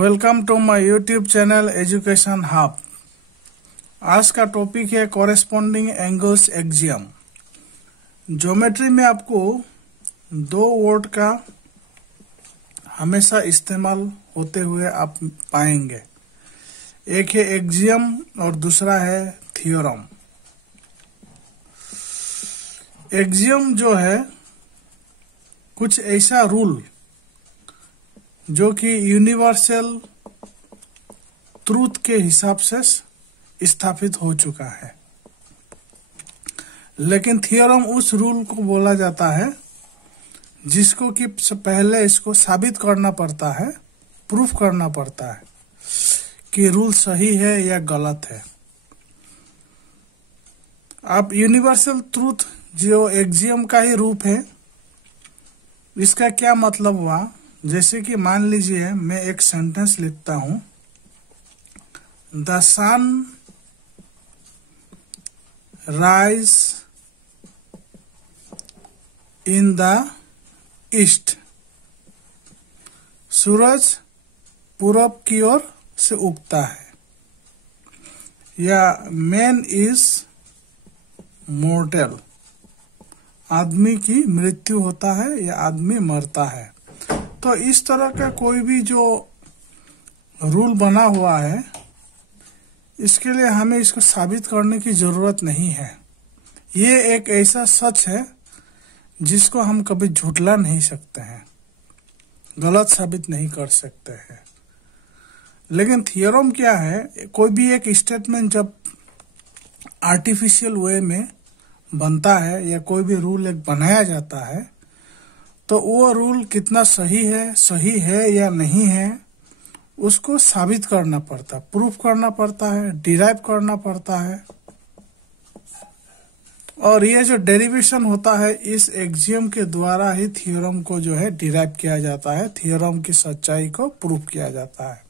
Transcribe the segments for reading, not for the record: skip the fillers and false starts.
Welcome to my YouTube channel education hub. आज का topic है कॉरेस्पॉन्डिंग एंगल्स एक्सियम। ज्योमेट्री में आपको दो वर्ड का हमेशा इस्तेमाल होते हुए आप पाएंगे, एक है एक्सियम और दूसरा है थ्योरम। एक्सियम जो है कुछ ऐसा रूल जो कि यूनिवर्सल ट्रूथ के हिसाब से स्थापित हो चुका है, लेकिन थियोरम उस रूल को बोला जाता है जिसको कि पहले इसको साबित करना पड़ता है, प्रूफ करना पड़ता है कि रूल सही है या गलत है। अब यूनिवर्सल ट्रूथ जो एक्सियम का ही रूप है, इसका क्या मतलब हुआ? जैसे कि मान लीजिए मैं एक सेंटेंस लिखता हूं, the sun rise in the east. सूरज पूरब की ओर से उगता है। या मैन इज मोर्टल, आदमी की मृत्यु होता है या आदमी मरता है। तो इस तरह का कोई भी जो रूल बना हुआ है, इसके लिए हमें इसको साबित करने की जरूरत नहीं है। ये एक ऐसा सच है जिसको हम कभी झुठला नहीं सकते हैं, गलत साबित नहीं कर सकते हैं। लेकिन थियोरम क्या है? कोई भी एक स्टेटमेंट जब आर्टिफिशियल वे में बनता है या कोई भी रूल एक बनाया जाता है, तो वो रूल कितना सही है या नहीं है, उसको साबित करना पड़ता है, प्रूफ करना पड़ता है, डिराइव करना पड़ता है। और ये जो डेरिवेशन होता है, इस एक्सियम के द्वारा ही थ्योरम को जो है डिराइव किया जाता है, थ्योरम की सच्चाई को प्रूफ किया जाता है।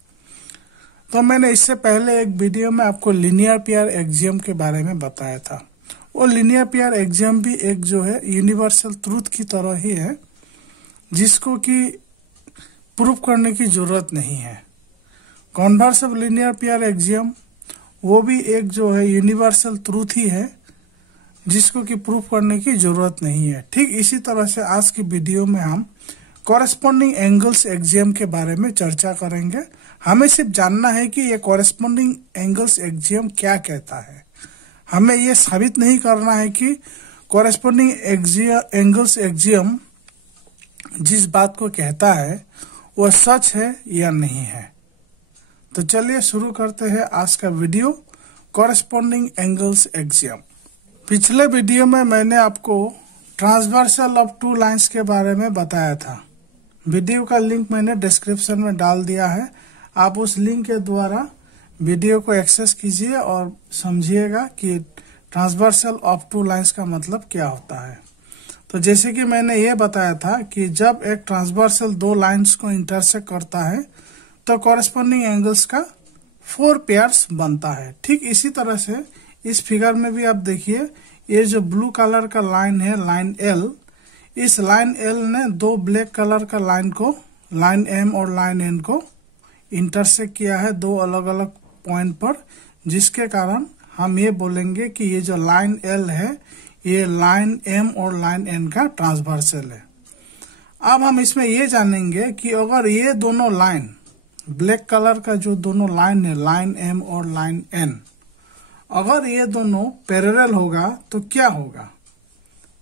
तो मैंने इससे पहले एक वीडियो में आपको लीनियर पेयर एक्सियम के बारे में बताया था। वो लीनियर पेयर एक्सियम भी एक जो है यूनिवर्सल ट्रूथ की तरह ही है, जिसको कि प्रूफ करने की जरूरत नहीं है। Converse of linear pair axiom वो भी एक जो है यूनिवर्सल ट्रूथ ही है, जिसको कि प्रूफ करने की जरूरत नहीं है। ठीक इसी तरह से आज की वीडियो में हम कॉरेस्पॉन्डिंग एंगल्स एक्सियम के बारे में चर्चा करेंगे। हमें सिर्फ जानना है कि ये कॉरेस्पॉन्डिंग एंगल्स एक्सियम क्या कहता है। हमें ये साबित नहीं करना है कि कॉरेस्पॉन्डिंग एंगल्स एक्सियम जिस बात को कहता है वो सच है या नहीं है। तो चलिए शुरू करते हैं आज का वीडियो, कॉरेस्पॉन्डिंग एंगल्स एक्सियम। पिछले वीडियो में मैंने आपको ट्रांसवर्सल ऑफ टू लाइंस के बारे में बताया था। वीडियो का लिंक मैंने डिस्क्रिप्शन में डाल दिया है। आप उस लिंक के द्वारा वीडियो को एक्सेस कीजिए और समझिएगा कि ट्रांसवर्सल ऑफ टू लाइंस का मतलब क्या होता है। तो जैसे कि मैंने ये बताया था कि जब एक ट्रांसवर्सल दो लाइंस को इंटरसेक्ट करता है तो कॉरेस्पॉन्डिंग एंगल्स का 4 पेयर्स बनता है। ठीक इसी तरह से इस फिगर में भी आप देखिए, ये जो ब्लू कलर का लाइन है, लाइन एल, इस लाइन एल ने दो ब्लैक कलर का लाइन को, लाइन एम और लाइन एन को इंटरसेक्ट किया है दो अलग अलग पॉइंट पर, जिसके कारण हम ये बोलेंगे कि ये जो लाइन एल है ये लाइन एम और लाइन एन का ट्रांसवर्सल है। अब हम इसमें ये जानेंगे कि अगर ये दोनों लाइन, ब्लैक कलर का जो दोनों लाइन है, लाइन एम और लाइन एन, अगर ये दोनों पैरेलल होगा तो क्या होगा?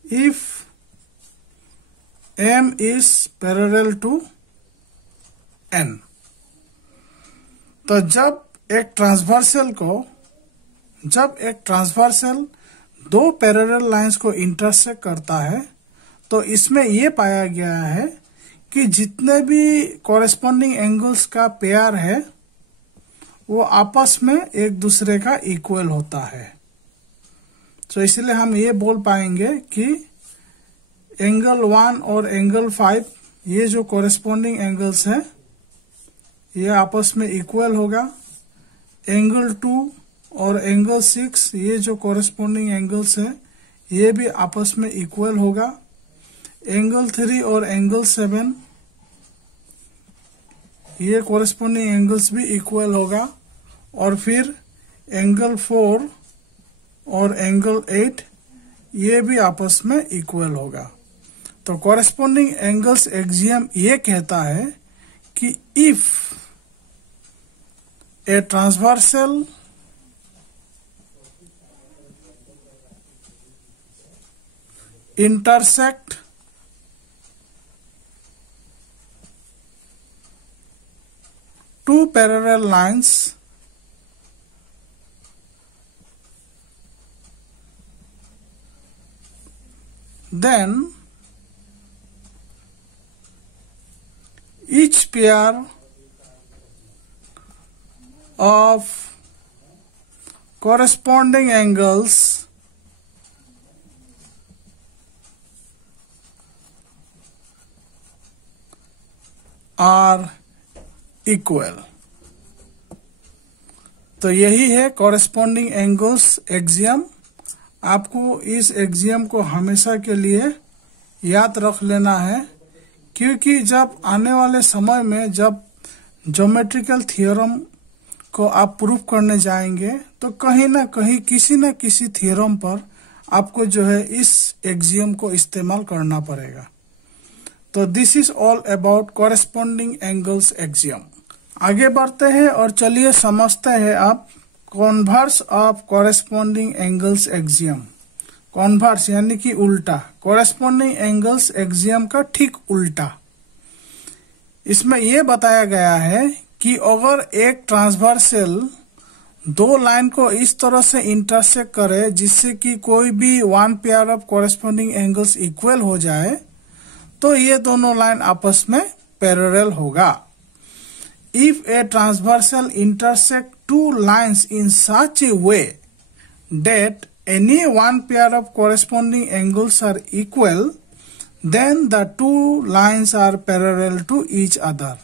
If M is parallel to N, तो जब एक ट्रांसवर्सल दो पैरेलल लाइंस को इंटरसेक्ट करता है, तो इसमें यह पाया गया है कि जितने भी कॉरेस्पॉन्डिंग एंगल्स का पेयर है वो आपस में एक दूसरे का इक्वल होता है। तो इसलिए हम ये बोल पाएंगे कि एंगल 1 और एंगल 5 ये जो कॉरेस्पॉन्डिंग एंगल्स है ये आपस में इक्वल होगा। एंगल 2 और एंगल 6 ये जो कॉरेस्पॉन्डिंग एंगल्स है ये भी आपस में इक्वल होगा। एंगल 3 और एंगल 7 ये कॉरेस्पॉन्डिंग एंगल्स भी इक्वल होगा, और फिर एंगल 4 और एंगल 8 ये भी आपस में इक्वल होगा। तो कॉरेस्पॉन्डिंग एंगल्स एक्सियम ये कहता है कि if a transversal intersect two parallel lines then each pair of corresponding angles are equal. तो यही है कॉरेस्पॉन्डिंग एंगल्स एक्सियम। आपको इस एक्सियम को हमेशा के लिए याद रख लेना है, क्योंकि जब आने वाले समय में जब ज्योमेट्रिकल थ्योरम को आप प्रूफ करने जाएंगे तो कहीं ना कहीं किसी न किसी थ्योरम पर आपको जो है इस एक्सियम को इस्तेमाल करना पड़ेगा। तो this is all about corresponding angles axiom. आगे बढ़ते हैं और चलिए समझते हैं आप converse of corresponding angles axiom. Converse यानी कि उल्टा, कॉरेस्पॉन्डिंग एंगल्स एक्सियम का ठीक उल्टा। इसमें यह बताया गया है कि अगर एक ट्रांसवर्सल दो लाइन को इस तरह से इंटरसेक्ट करे जिससे कि कोई भी one pair of corresponding angles equal हो जाए, तो ये दोनों लाइन आपस में पैरेलल होगा। If a transversal intersect two lines in such a way that any one pair of corresponding angles are equal, then the two lines are parallel to each other.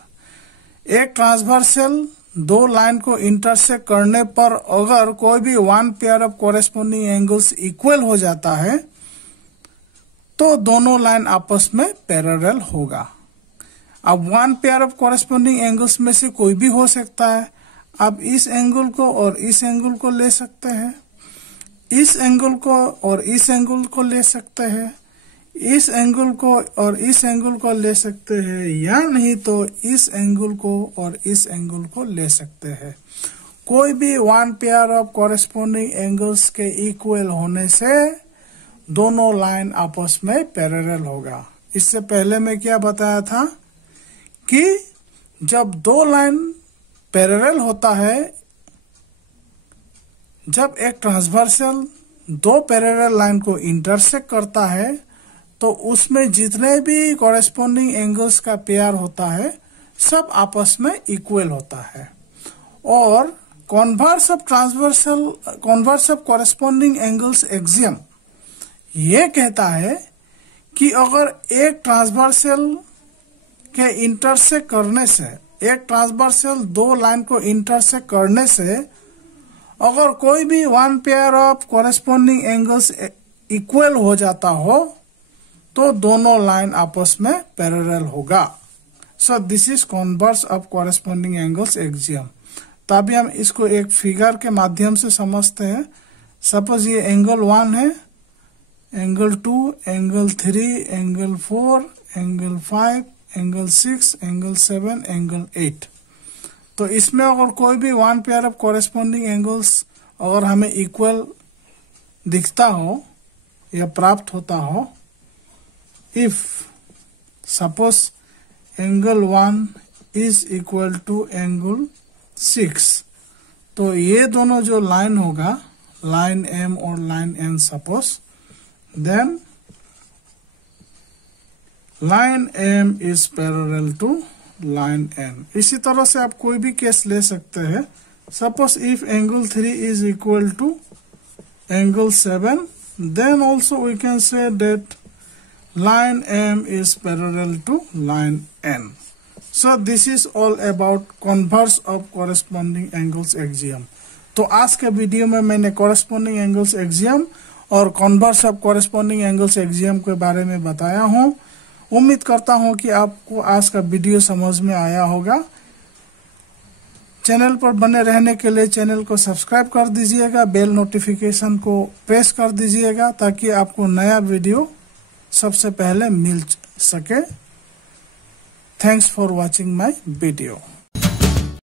एक transversal दो line को intersect करने पर अगर कोई भी one pair of corresponding angles equal हो जाता है तो दोनों लाइन आपस में पैरेलल होगा। अब one pair of corresponding angles में से कोई भी हो सकता है। आप इस एंगल को और इस एंगल को ले सकते हैं, इस एंगल को और इस एंगल को ले सकते हैं, इस एंगल को और इस एंगल को ले सकते हैं, या नहीं तो इस एंगल को और इस एंगल को ले सकते हैं। कोई भी one pair of corresponding angles के इक्वल होने से दोनों लाइन आपस में पैरेलल होगा। इससे पहले मैं क्या बताया था कि जब दो लाइन पैरेलल होता है, जब एक ट्रांसवर्सल दो पैरेलल लाइन को इंटरसेक्ट करता है तो उसमें जितने भी कॉरेस्पॉन्डिंग एंगल्स का पेयर होता है सब आपस में इक्वल होता है। और converse of corresponding angles axiom ये कहता है कि अगर एक ट्रांसवर्सल के इंटरसेक्ट करने से, एक ट्रांसवर्सल दो लाइन को इंटरसेक्ट करने से अगर कोई भी one pair of corresponding angles equal हो जाता हो तो दोनों लाइन आपस में पैरेलल होगा। So this is converse of corresponding angles axiom. तो अभी हम इसको एक फिगर के माध्यम से समझते हैं। सपोज ये एंगल 1 है, angle 2, angle 3, angle 4, angle 5, angle 6, angle 7, angle 8। तो इसमें अगर कोई भी one pair of corresponding angles अगर हमें इक्वल दिखता हो या प्राप्त होता हो, if suppose angle 1 is equal to angle 6, तो ये दोनों जो लाइन होगा, लाइन M और line N suppose, then line M is parallel to line N। इसी तरह से आप कोई भी केस ले सकते हैं। Suppose if angle 3 is equal to angle 7, then also we can say that line M is parallel to line N। So this is all about converse of corresponding angles axiom। तो आज के video में मैंने corresponding angles axiom और converse of corresponding angles axiom के बारे में बताया हूं। उम्मीद करता हूं कि आपको आज का वीडियो समझ में आया होगा। चैनल पर बने रहने के लिए चैनल को सब्सक्राइब कर दीजिएगा, बेल नोटिफिकेशन को प्रेस कर दीजिएगा ताकि आपको नया वीडियो सबसे पहले मिल सके। Thanks for watching my video.